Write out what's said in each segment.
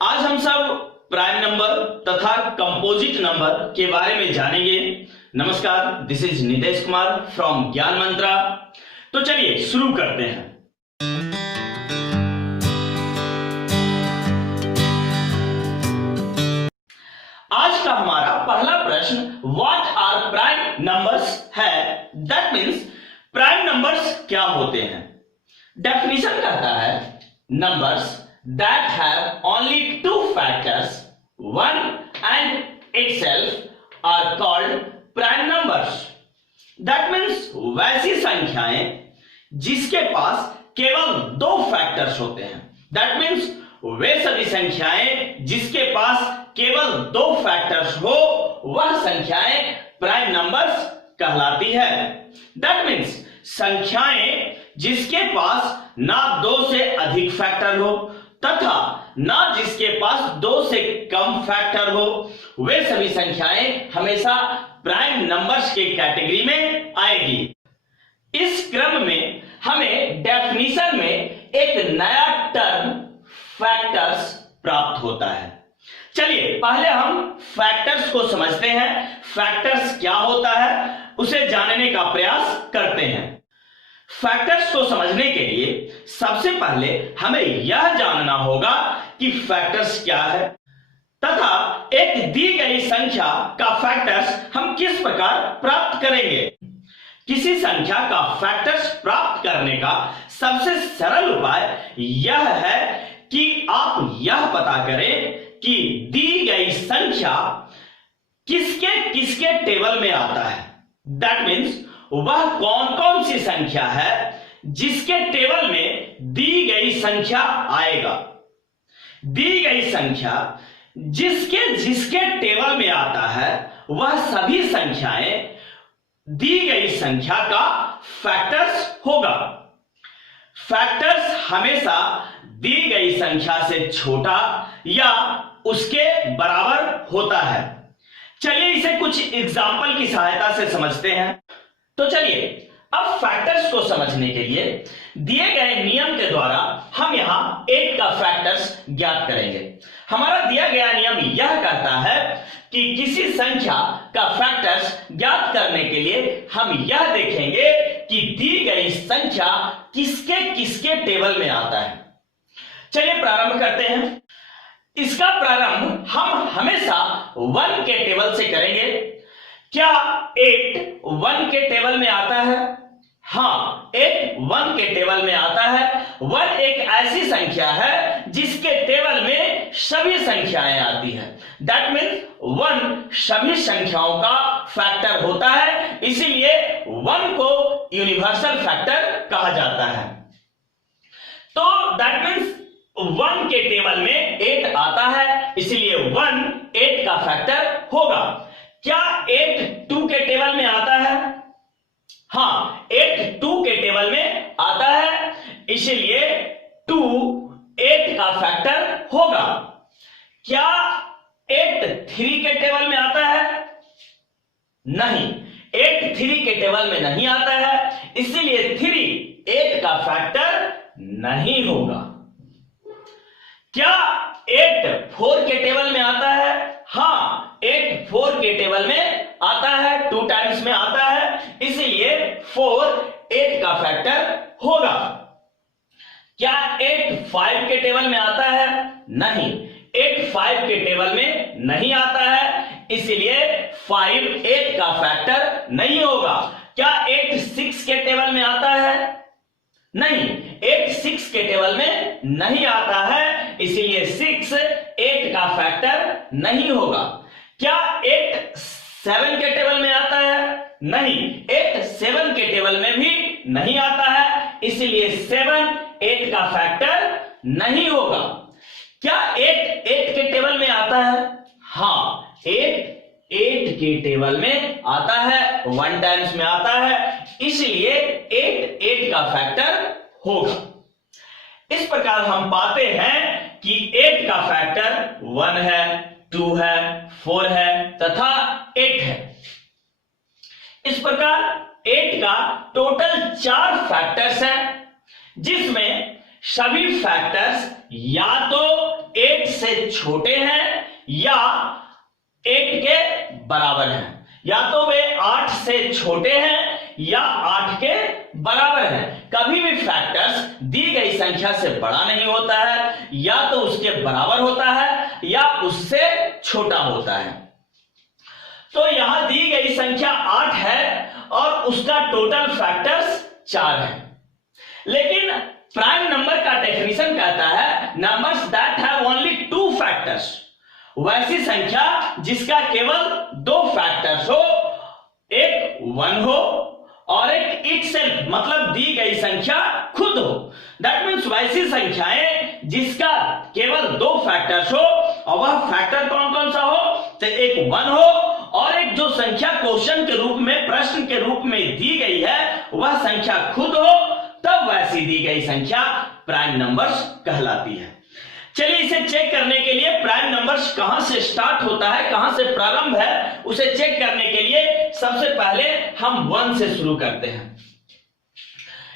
आज हम सब प्राइम नंबर तथा कंपोजिट नंबर के बारे में जानेंगे। नमस्कार, this is Nitesh Kumar from ज्ञान मंत्रा। तो चलिए शुरू करते हैं। आज का हमारा पहला प्रश्न व्हाट आर प्राइम नंबर्स है। दैट मीन्स प्राइम नंबर्स क्या होते हैं। डेफिनेशन कहता है numbers that have only two factors, one and itself are called prime numbers. That means वैसी संख्याएं जिसके पास केवल दो फैक्टर्स होते हैं। That means वे सभी संख्याएं जिसके पास केवल दो फैक्टर्स हो वह संख्याएं प्राइम नंबर्स कहलाती है। That means संख्याएं जिसके पास ना दो से अधिक फैक्टर हो तथा ना जिसके पास दो से कम फैक्टर हो वे सभी संख्याएं हमेशा प्राइम नंबर्स के कैटेगरी में आएगी। इस क्रम में हमें डेफिनेशन में एक नया टर्म फैक्टर्स प्राप्त होता है। चलिए पहले हम फैक्टर्स को समझते हैं। फैक्टर्स क्या होता है उसे जानने का प्रयास करते हैं। फैक्टर्स को समझने के लिए सबसे पहले हमें यह जानना होगा कि फैक्टर्स क्या है तथा एक दी गई संख्या का फैक्टर्स हम किस प्रकार प्राप्त करेंगे। किसी संख्या का फैक्टर्स प्राप्त करने का सबसे सरल उपाय यह है कि आप यह पता करें कि दी गई संख्या किसके किसके टेबल में आता है। दैट मीन्स वह कौन कौन सी संख्या है जिसके टेबल में दी गई संख्या आएगा। दी गई संख्या जिसके जिसके टेबल में आता है वह सभी संख्याएं दी गई संख्या का फैक्टर्स होगा। फैक्टर्स हमेशा दी गई संख्या से छोटा या उसके बराबर होता है। चलिए इसे कुछ एग्जाम्पल की सहायता से समझते हैं। तो चलिए अब फैक्टर्स को समझने के लिए दिए गए नियम के द्वारा हम यहां 8 का फैक्टर्स ज्ञात करेंगे। हमारा दिया गया नियम यह कहता है कि किसी संख्या का फैक्टर्स ज्ञात करने के लिए हम यह देखेंगे कि दी गई संख्या किसके किसके टेबल में आता है। चलिए प्रारंभ करते हैं। इसका प्रारंभ हम हमेशा 1 के टेबल से करेंगे। क्या 8 1 के टेबल में आता है? हाँ, 8 1 के टेबल में आता है। 1 एक ऐसी संख्या है जिसके टेबल में सभी संख्याएं आती हैं। दैट मीन्स 1 सभी संख्याओं का फैक्टर होता है, इसीलिए 1 को यूनिवर्सल फैक्टर कहा जाता है। तो दैट मीन्स 1 के टेबल में 8 आता है, इसलिए 1 8 का फैक्टर होगा। क्या 8 2 के टेबल में आता है? हाँ, 8 2 के टेबल में आता है, इसलिए 2 8 का फैक्टर होगा। क्या 8 3 के टेबल में आता है? नहीं, 8 3 के टेबल में नहीं आता है, इसलिए 3 8 का फैक्टर नहीं होगा। क्या 8 4 के टेबल में आता है? हाँ, 8 4 के टेबल में आता है, 2 टाइम्स में आता है, इसलिए 4 8 का फैक्टर होगा। क्या 8 5 के टेबल में आता है? नहीं, 8 5 के टेबल में नहीं आता है, इसलिए 5 8 का फैक्टर नहीं होगा। क्या 8 6 के टेबल में आता है? नहीं, 8 6 के टेबल में नहीं आता है, इसलिए 6 8 का फैक्टर नहीं होगा। क्या 8 7 के टेबल में आता है? नहीं, 8 7 के टेबल में भी नहीं आता है, इसलिए 7 8 का फैक्टर नहीं होगा। क्या 8 8 के टेबल में आता है? हाँ, 8 8 के टेबल में आता है, 1 टाइम्स में आता है, इसलिए 8 8 का फैक्टर होगा। इस प्रकार हम पाते हैं कि 8 का फैक्टर 1 है, 2 है, 4 है तथा 8 है। इस प्रकार 8 का टोटल 4 फैक्टर्स हैं, जिसमें सभी फैक्टर्स या तो 8 से छोटे हैं या 8 के बराबर हैं। या तो वे 8 से छोटे हैं या 8 के बराबर हैं। कभी भी फैक्टर्स दी गई संख्या से बड़ा नहीं होता है, या तो उसके बराबर होता है या उससे छोटा होता है। तो यहां दी गई संख्या 8 है और उसका टोटल फैक्टर्स 4 है। लेकिन प्राइम नंबर का डेफिनेशन कहता है numbers that have only 2 factors, वैसी संख्या जिसका केवल 2 फैक्टर्स हो, एक 1 हो और एक इटसेल्फ मतलब दी गई संख्या खुद हो। दैट मीन्स वैसी संख्याएं जिसका केवल 2 फैक्टर्स हो, और वह फैक्टर कौन कौन सा हो, तो एक 1 हो और एक जो संख्या क्वेश्चन के रूप में, प्रश्न के रूप में दी गई है वह संख्या खुद हो, तब वैसी दी गई संख्या प्राइम नंबर्स कहलाती है। चलिए इसे चेक करने के लिए प्राइम नंबर्स कहां से स्टार्ट होता है, कहां से प्रारंभ है, उसे चेक करने के लिए सबसे पहले हम 1 से शुरू करते हैं।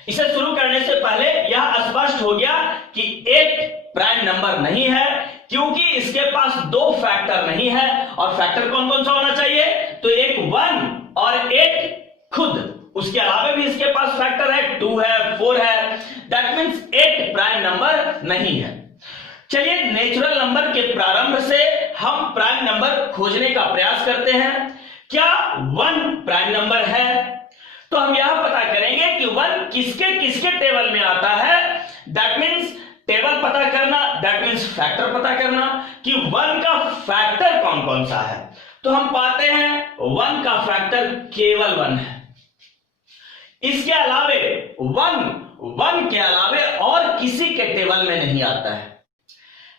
इसे शुरू करने से पहले यह स्पष्ट हो गया कि 8 प्राइम नंबर नहीं है, क्योंकि इसके पास 2 फैक्टर नहीं है। और फैक्टर कौन कौन सा होना चाहिए, तो एक 1 और एक खुद, उसके अलावा भी इसके पास फैक्टर है, 2 है, 4 है। दैट मीन्स 8 प्राइम नंबर नहीं है। चलिए नेचुरल नंबर के प्रारंभ से हम प्राइम नंबर खोजने का प्रयास करते हैं। क्या 1 प्राइम नंबर है, तो हम यह पता करेंगे कि 1 किसके किसके टेबल में आता है। दैट मीन्स टेबल पता करना, दैट मीन्स फैक्टर पता करना कि 1 का फैक्टर कौन कौन सा है। तो हम पाते हैं 1 का फैक्टर केवल 1 है। इसके अलावे 1 के अलावे और किसी के टेबल में नहीं आता है।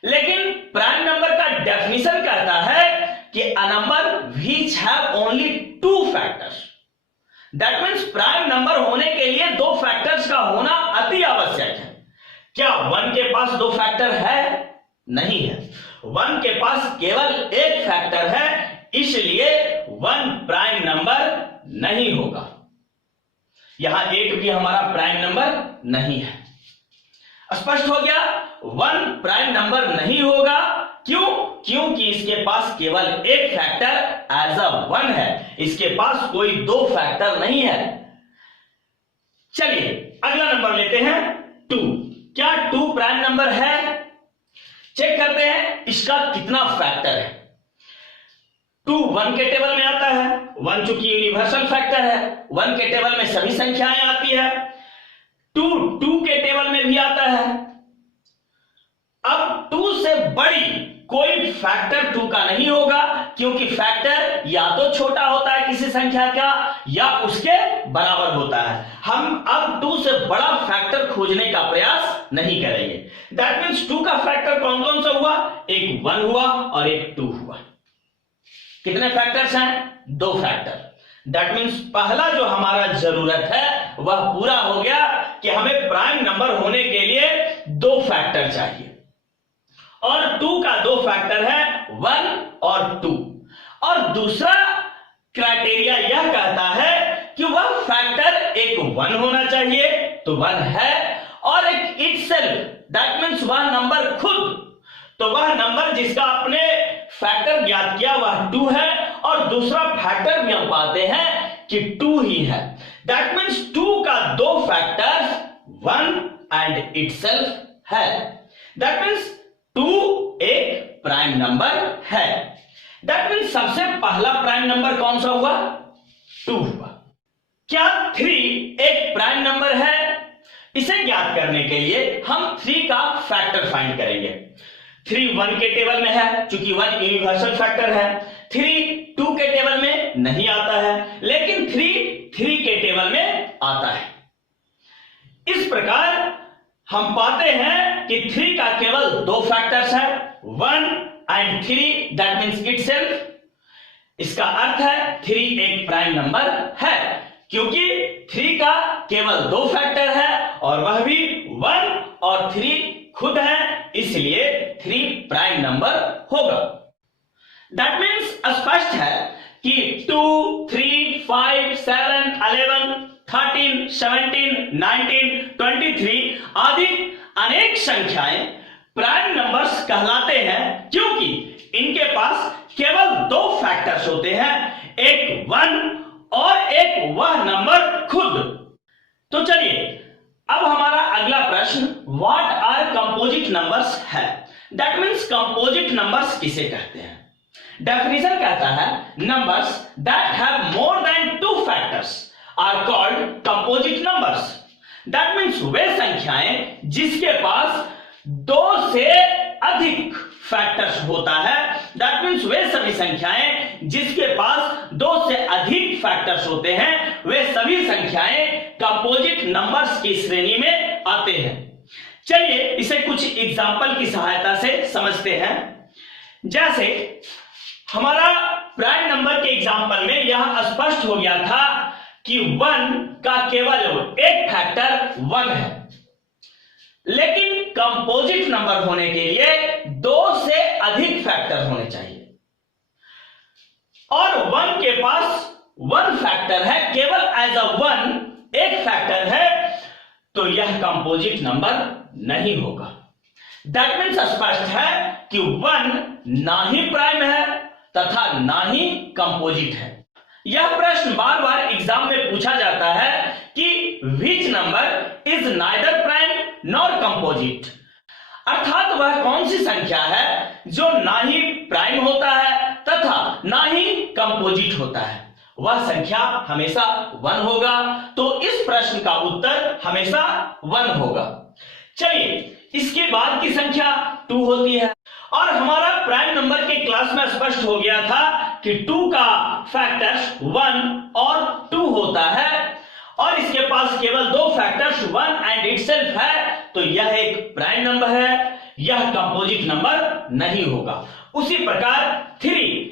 लेकिन प्राइम नंबर का डेफिनेशन कहता है कि a number which have only 2 factors. That means prime number होने के लिए 2 फैक्टर्स का होना अति आवश्यक है। क्या 1 के पास 2 फैक्टर है? नहीं है। 1 के पास केवल एक फैक्टर है, इसलिए 1 प्राइम नंबर नहीं होगा। यहां 8 भी हमारा प्राइम नंबर नहीं है। स्पष्ट हो गया, 1 प्राइम नंबर नहीं होगा। क्यों? क्योंकि इसके पास केवल एक फैक्टर एज अ 1 है, इसके पास कोई 2 फैक्टर नहीं है। चलिए अगला नंबर लेते हैं 2। क्या 2 प्राइम नंबर है? चेक करते हैं इसका कितना फैक्टर है। 2 1 के टेबल में आता है। 1 चूंकि यूनिवर्सल फैक्टर है, 1 के टेबल में सभी संख्याएं आती है। 2 के टेबल में भी आता है। अब 2 से बड़ी कोई फैक्टर 2 का नहीं होगा, क्योंकि फैक्टर या तो छोटा होता है किसी संख्या का या उसके बराबर होता है। हम अब 2 से बड़ा फैक्टर खोजने का प्रयास नहीं करेंगे। दैट मीन्स 2 का फैक्टर कौन कौन सा हुआ, एक 1 हुआ और एक 2 हुआ। कितने फैक्टर्स हैं? 2 फैक्टर। दैट मीन्स पहला जो हमारा जरूरत है वह पूरा हो गया कि हमें प्राइम नंबर होने के लिए 2 फैक्टर चाहिए, और 2 का 2 फैक्टर है 1 और 2। और दूसरा क्राइटेरिया यह कहता है कि वह फैक्टर एक 1 होना चाहिए, तो 1 है, और एक इटसेल्फ, दैट मीन्स वह नंबर खुद, तो वह नंबर जिसका आपने फैक्टर ज्ञात किया वह 2 है, और दूसरा फैक्टर भी हम पाते हैं कि 2 ही है। दैट मीन्स 2 का 2 फैक्टर्स 1 एंड इटसेल्फ है। दैट मीन्स 2 एक प्राइम नंबर है। दैट मीन्स सबसे पहला प्राइम नंबर कौन सा हुआ? 2 हुआ। क्या 3 एक प्राइम नंबर है? इसे ज्ञात करने के लिए हम 3 का फैक्टर फाइंड करेंगे। 3 1 के टेबल में है, चूंकि 1 यूनिवर्सल फैक्टर है। 3 2 के टेबल में नहीं आता है, लेकिन 3 के टेबल में आता है। इस प्रकार हम पाते हैं कि 3 का केवल 2 फैक्टर्स है, 1 एंड 3, दैट मीन्स इटसेल्फ। इसका अर्थ है 3 एक प्राइम नंबर है, क्योंकि 3 का केवल 2 फैक्टर है और वह भी 1 और 3 खुद है, इसलिए 3 प्राइम नंबर होगा। दैट मीन्स स्पष्ट है कि 2 3 5 7 11 13 17 19 23 आदि अनेक संख्याएं प्राइम नंबर्स कहलाते हैं क्योंकि इनके पास केवल दो फैक्टर्स होते हैं, एक 1 और एक वह नंबर खुद। तो चलिए अब हमारा अगला प्रश्न व्हाट आर कंपोजिट नंबर्स है। दैट मीन्स कंपोजिट नंबर्स किसे कहते हैं। डेफिनेशन कहता है numbers that have more than 2 factors are called composite numbers. That means वे संख्याएं जिसके पास 2 से अधिक फैक्टर्स होता है। दैट मीन्स वे सभी संख्याएं जिसके पास 2 से अधिक फैक्टर्स होते हैं, वे सभी संख्याएं कंपोजिट नंबर्स की श्रेणी में आते हैं। चलिए इसे कुछ एग्जाम्पल की सहायता से समझते हैं। जैसे हमारा प्राइम नंबर के एग्जाम्पल में यह स्पष्ट हो गया था कि 1 का केवल एक फैक्टर 1 है, लेकिन कंपोजिट नंबर होने के लिए 2 से अधिक फैक्टर होने चाहिए और 1 के पास 1 फैक्टर है, केवल एज अ 1 एक फैक्टर है, तो यह कंपोजिट नंबर नहीं होगा। दैट मीन्स स्पष्ट है कि 1 ना ही प्राइम है तथा ना ही कंपोजिट है। यह प्रश्न बार बार एग्जाम में पूछा जाता है कि which number is neither prime nor composite, अर्थात वह कौन सी संख्या है जो ना ही प्राइम होता है तथा ना ही कंपोजिट होता है। वह संख्या हमेशा 1 होगा, तो इस प्रश्न का उत्तर हमेशा 1 होगा। चलिए इसके बाद की संख्या 2 होती है और हमारा प्राइम नंबर के क्लास में स्पष्ट हो गया था कि 2 का फैक्टर्स 1 और 2 होता है और इसके पास केवल 2 फैक्टर्स 1 एंड इटसेल्फ है, तो यह एक प्राइम नंबर है, यह कंपोजिट नंबर नहीं होगा। उसी प्रकार 3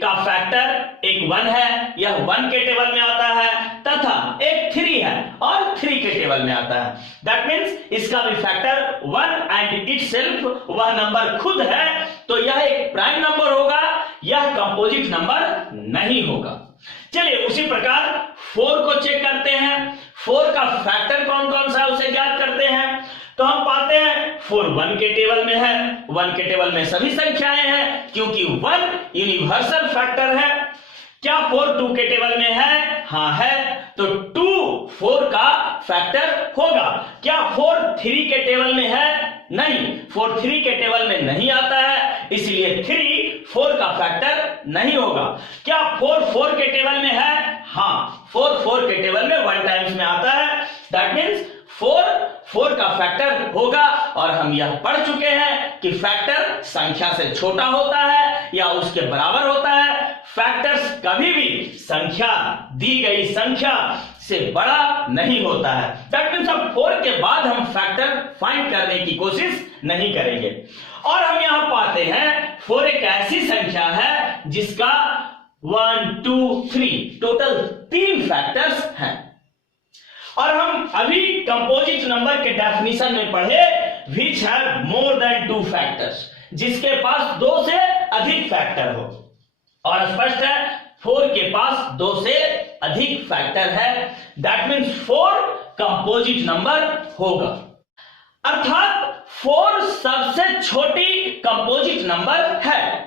का फैक्टर एक 1 है, यह 1 के टेबल में आता है, तथा एक 3 है और 3 के टेबल में आता है। दैट मीन्स इसका भी फैक्टर 1 एंड इटसेल्फ वह नंबर खुद है, तो यह एक प्राइम नंबर होगा, यह कंपोजिट नंबर नहीं होगा। चलिए उसी प्रकार 4 को चेक करते हैं। 4 का फैक्टर कौन कौन सा है उसे ज्ञात करते हैं। तो हम पाते हैं 4 1 के टेबल में है, 1 के टेबल में सभी संख्याएं हैं क्योंकि 1 यूनिवर्सल फैक्टर है। क्या 4 2 के टेबल में है? हाँ है, तो 2 4 का फैक्टर होगा। क्या 4 3 के टेबल में है? नहीं, 4 3 के टेबल में नहीं आता है, इसलिए 3 4 का फैक्टर नहीं होगा। क्या 4 4 के टेबल में है? हाँ, 4 4 के टेबल में 1 टाइम्स में आता है। दैट मीन्स 4 का फैक्टर होगा और हम यह पढ़ चुके हैं कि फैक्टर संख्या से छोटा होता है या उसके बराबर होता है। फैक्टर्स कभी भी संख्या, दी गई संख्या से बड़ा नहीं होता है। दैट मीन्स अब 4 के बाद हम फैक्टर फाइंड करने की कोशिश नहीं करेंगे। और हम यहां पाते हैं 4 एक ऐसी संख्या है जिसका 1 2 3 टोटल 3 फैक्टर्स हैं। और हम अभी कंपोजिट नंबर के डेफिनेशन में पढ़े which have more than 2 factors, जिसके पास 2 से अधिक फैक्टर हो, और स्पष्ट है 4 के पास 2 से अधिक फैक्टर है। दैट मीन्स 4 कंपोजिट नंबर होगा, अर्थात 4 सबसे छोटी कंपोजिट नंबर है।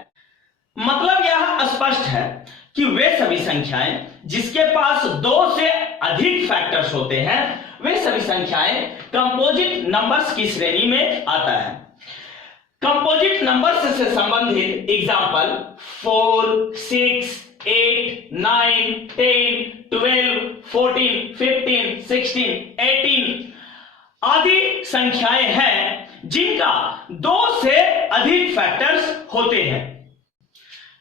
मतलब यह स्पष्ट है कि वे सभी संख्याएं जिसके पास 2 से अधिक फैक्टर्स होते हैं, वे सभी संख्याएं कंपोजिट नंबर्स की श्रेणी में आता है। कंपोजिट नंबर्स से संबंधित एग्जांपल 4 6 8 9 10 12 14 15 16 18 आदि संख्याएं हैं जिनका 2 से अधिक फैक्टर्स होते हैं।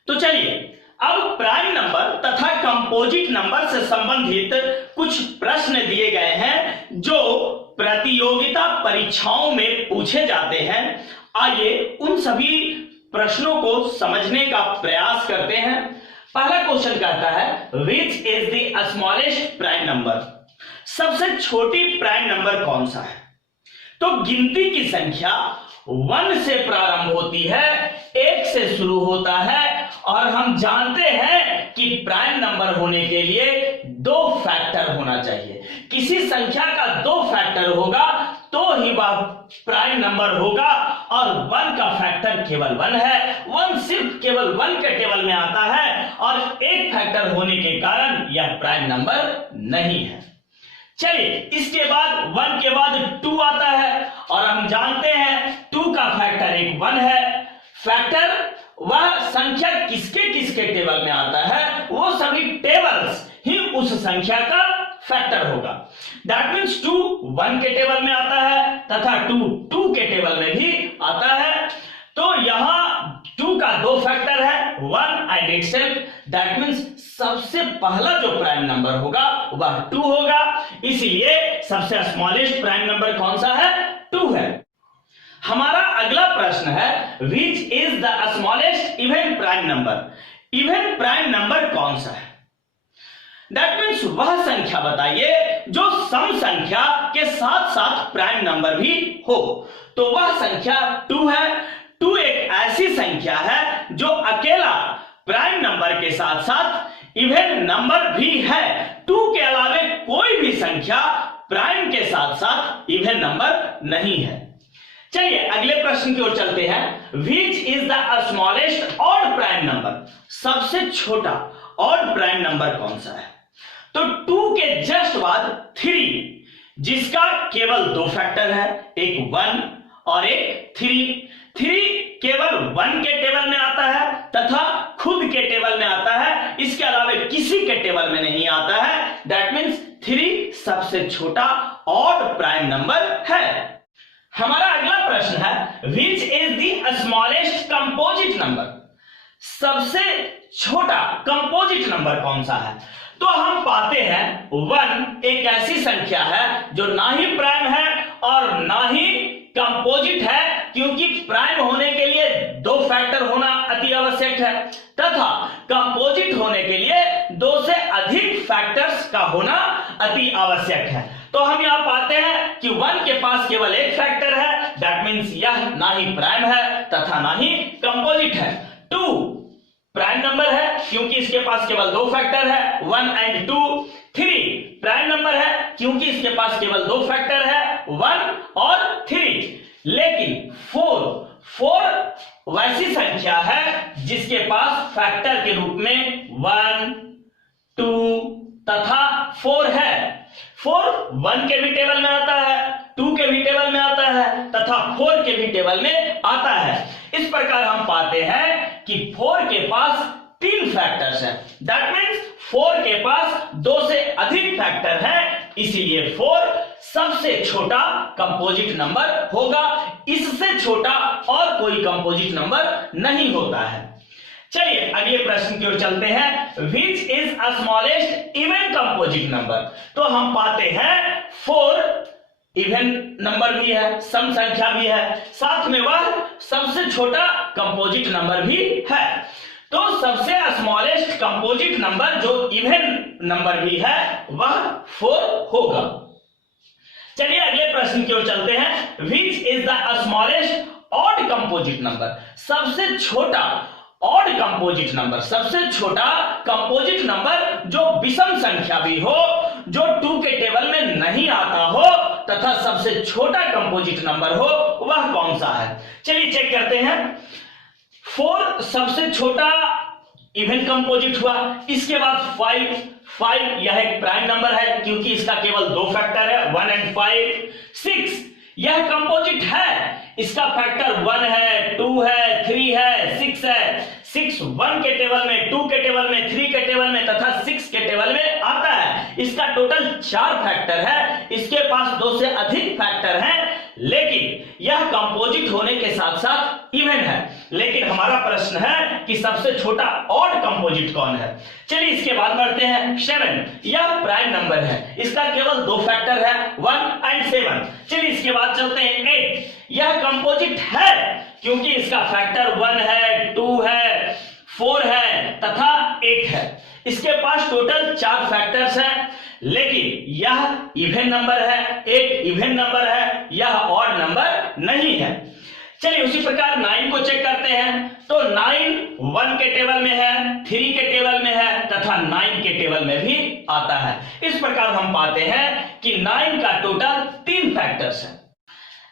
तो चलिए अब प्राइम नंबर तथा कंपोजिट नंबर से संबंधित कुछ प्रश्न दिए गए हैं जो प्रतियोगिता परीक्षाओं में पूछे जाते हैं। आइए उन सभी प्रश्नों को समझने का प्रयास करते हैं। पहला क्वेश्चन कहता है which is the smallest prime number, सबसे छोटी प्राइम नंबर कौन सा है। तो गिनती की संख्या 1 से प्रारंभ होती है, 1 से शुरू होता है, और हम जानते हैं कि प्राइम नंबर होने के लिए 2 फैक्टर होना चाहिए। किसी संख्या का 2 फैक्टर होगा तो ही वह प्राइम नंबर होगा, और 1 का फैक्टर केवल 1 है, 1 सिर्फ केवल 1 के टेबल में आता है और एक फैक्टर होने के कारण यह प्राइम नंबर नहीं है। चलिए इसके बाद 1 के बाद 2 आता है और हम जानते हैं 2 का फैक्टर एक 1 है। फैक्टर वह संख्या किसके किसके टेबल में आता है, वो सभी टेबल्स ही उस संख्या का फैक्टर होगा। दैट मीन्स 2 1 के टेबल में आता है तथा 2 2 के टेबल में भी आता है। तो यहां 2 का 2 फैक्टर है, 1 एंड इटसेल्फ। दैट मीन्स सबसे पहला जो प्राइम नंबर होगा वह 2 होगा, इसलिए सबसे स्मॉलेस्ट प्राइम नंबर कौन सा है, 2 है। हमारा अगला प्रश्न है which is the smallest even prime number. Even prime number कौन सा है? दैट मीन्स वह संख्या बताइए जो सम संख्या के साथ साथ प्राइम नंबर भी हो। तो वह संख्या 2 है। 2 एक ऐसी संख्या है जो अकेला प्राइम नंबर के साथ साथ इवन नंबर भी है। 2 के अलावे कोई भी संख्या प्राइम के साथ साथ इवन नंबर नहीं है। चलिए अगले प्रश्न की ओर चलते हैं। Which is the smallest odd prime number. सबसे छोटा ऑड प्राइम नंबर कौन सा है? तो 2 के जस्ट बाद 3, जिसका केवल 2 फैक्टर है, एक 1 और एक 3। 3 केवल 1 के टेबल में आता है तथा खुद के टेबल में आता है, इसके अलावा किसी के टेबल में नहीं आता है। दैट मीन्स 3 सबसे छोटा ऑड प्राइम नंबर है। हमारा अगला प्रश्न है which is the smallest composite number. सबसे छोटा कंपोजिट नंबर कौन सा है? तो हम पाते हैं 1 एक ऐसी संख्या है जो ना ही प्राइम है और ना ही कंपोजिट है, क्योंकि प्राइम होने के लिए 2 फैक्टर होना अति आवश्यक है तथा कंपोजिट होने के लिए 2 से अधिक फैक्टर्स का होना अति आवश्यक है। तो हम यहां पाते हैं कि 1 के पास केवल एक फैक्टर है। दैट मीन्स यह ना ही प्राइम है तथा ना ही कंपोजिट है। 2 प्राइम नंबर है क्योंकि इसके पास केवल 2 फैक्टर है, 1 एंड 2। 3 प्राइम नंबर है क्योंकि इसके पास केवल 2 फैक्टर है, 1 और 3। लेकिन 4 वैसी संख्या है जिसके पास फैक्टर के रूप में 1 2 तथा 4 है। 4 1 के भी टेबल में आता है, 2 के भी टेबल में आता है तथा 4 के भी टेबल में आता है। इस प्रकार हम पाते हैं कि 4 के पास 3 फैक्टर्स हैं। दैट मीन्स 4 के पास 2 से अधिक फैक्टर हैं, इसीलिए 4 सबसे छोटा कंपोजिट नंबर होगा। इससे छोटा और कोई कंपोजिट नंबर नहीं होता है। चलिए अगले प्रश्न की ओर चलते हैं। Which is a smallest even composite number. तो हम पाते हैं 4 इवन नंबर भी है, सम संख्या भी है, साथ में वह सबसे छोटा कंपोजिट नंबर भी है। तो सबसे स्मॉलेस्ट कंपोजिट नंबर जो इवन नंबर भी है वह 4 होगा। चलिए अगले प्रश्न की ओर चलते हैं। Which is the smallest odd composite number. सबसे छोटा ऑड कंपोजिट नंबर, सबसे छोटा कंपोजिट नंबर जो विषम संख्या भी हो, जो 2 के टेबल में नहीं आता हो तथा सबसे छोटा कंपोजिट नंबर हो, वह कौन सा है? चलिए चेक करते हैं। 4 सबसे छोटा इवन कंपोजिट हुआ। इसके बाद 5 यह एक प्राइम नंबर है क्योंकि इसका केवल 2 फैक्टर है, 1 एंड 5। 6 यह कंपोजिट है, इसका फैक्टर 1 है, 2 है, 3 है, 6 है। 6 1 के टेबल में, 2 के टेबल में, 3 के टेबल में तथा 6 के टेबल में आता है। इसका टोटल 4 फैक्टर है, इसके पास 2 से अधिक फैक्टर हैं, लेकिन यह कंपोजिट होने के साथ साथ इवन है। लेकिन हमारा प्रश्न है कि सबसे छोटा ऑड कंपोजिट कौन है? चलिए इसके बाद बढ़ते हैं। 7 यह प्राइम नंबर है, इसका केवल 2 फैक्टर है, 1 एंड 7। चलिए इसके बाद चलते हैं। 8 यह कंपोजिट है क्योंकि इसका फैक्टर 1 है, 2 है, 4 है तथा 8 है। इसके पास टोटल 4 फैक्टर्स हैं, लेकिन यह इवन नंबर है, एक इवन नंबर है, यह ऑड नंबर नहीं है। चलिए उसी प्रकार 9 को चेक करते हैं। तो 9 1 के टेबल में है, 3 के टेबल में है तथा 9 के टेबल में भी आता है। इस प्रकार हम पाते हैं कि 9 का टोटल 3 फैक्टर्स है।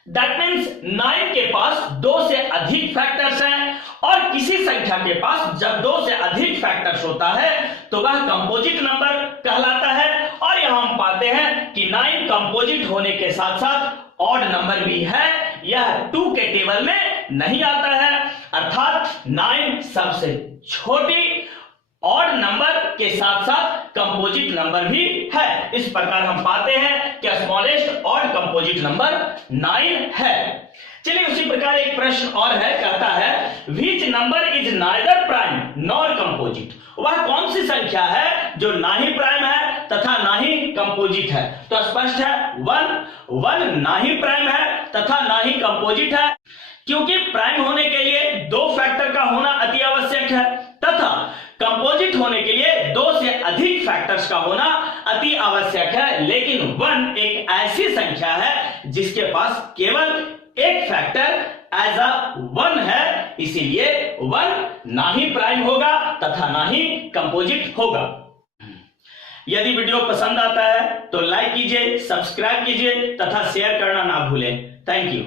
दैट मीन्स 9 के पास 2 से अधिक फैक्टर्स हैं, और किसी संख्या के पास जब 2 से अधिक फैक्टर्स होता है तो वह कंपोजिट नंबर कहलाता है। और यहां हम पाते हैं कि 9 कंपोजिट होने के साथ साथ ऑड नंबर भी है, यह 2 के टेबल में नहीं आता है, अर्थात 9 सबसे छोटी ऑड नंबर के साथ साथ कंपोजिट नंबर भी है। इस प्रकार हम पाते हैं कि स्मॉलेस्ट ऑड कंपोजिट नंबर 9 है। चलिए उसी प्रकार एक प्रश्न और है, कहता है which number is neither prime nor composite, वह कौन सी संख्या है जो ना ही प्राइम है तथा ना ही कंपोजिट है। तो स्पष्ट है 1 ना ही प्राइम है तथा ना ही कंपोजिट है, क्योंकि प्राइम होने के लिए 2 फैक्टर का होना अति आवश्यक है तथा कंपोजिट होने के लिए 2 से अधिक फैक्टर्स का होना अति आवश्यक है। लेकिन 1 एक ऐसी संख्या है जिसके पास केवल एक फैक्टर एज अ 1 है, इसीलिए 1 ना ही प्राइम होगा तथा ना ही कंपोजिट होगा। यदि वीडियो पसंद आता है तो लाइक कीजिए, सब्सक्राइब कीजिए तथा शेयर करना ना भूलें। Thank you.